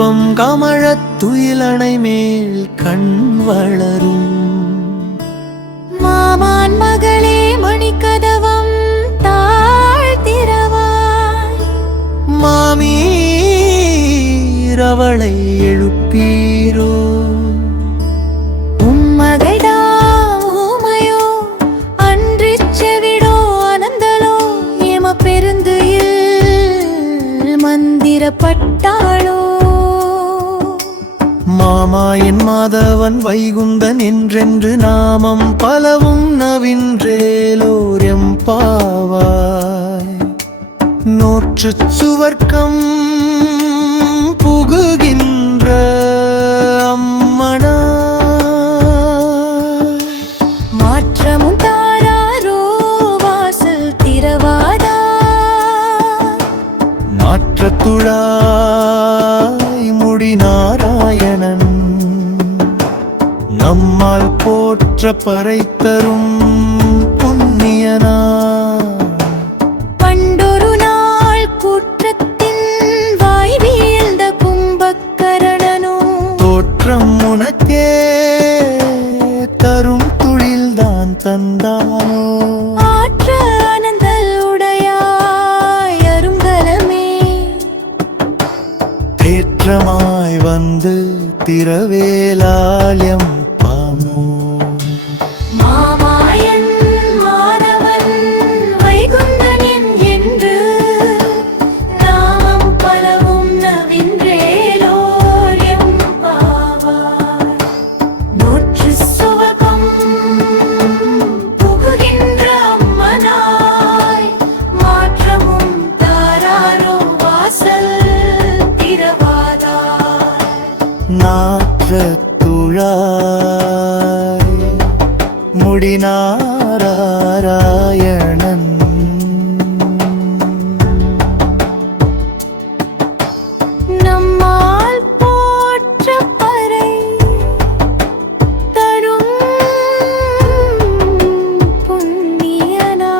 தூபம் கமழத் துயிலணை மேல் கண் வளரும். மாமான் மகளே மணிக்கதவம் தாழ்த்திரவாய் மாமீர் அவளை எழுப்பீரோ? பெருந்துயில் மந்திரப்பட்டாளோ மாமா என் மாதவன் வைகுந்தன் என்றென்று நாமம் பலவும் நவின்றேலோர் எம்பாவாய் நோற்று சுவர்க்கம் புகுகின்ற அம்மனா மாற்றமும் தாராரோ வாசல் திரவாதா நாற்றத்துழாய் முடி போற்ற பறை தரும் புண்ணியனா பண்டொரு நாள் குற்றத்தின் வாய் வீழ்ந்த கும்பக்கரணனோ. தோற்றம் உனக்கே தரும் துளில்தான் தந்தானோ. ஆற்ற அனந்தல் உடையாய் அருங்கலமே. தேற்றமாய் வந்து திரவேலாலயம் பாமோ. முடினாராயணன் நம்மால் போற்ற பறை தரும் புண்ணியனா?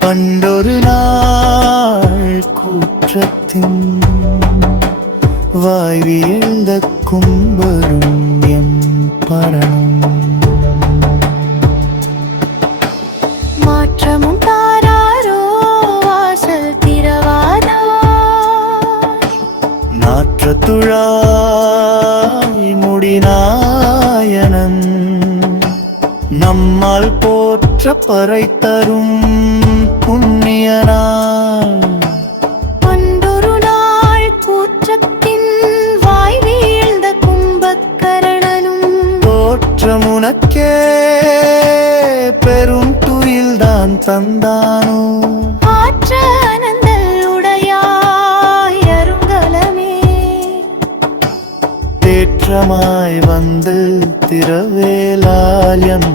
பண்டொரு நாள் கூற்றத்தின் வாய்வியழ்ந்த கும்பரும் பரணம் மாற்றமும் தாராரோ வாசல் திரவாதா நாற்றத்துழாய் முடிநாயனன் நம்மால் போற்ற பறை தரும் புண்ணியனான் தந்தானோ ஆற்ற அனந்தல் உடையாய் அருங்கலமே. தேற்றமாய் வந்து திரவேலாயம்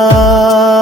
நாற்றத்துழாய் முடினா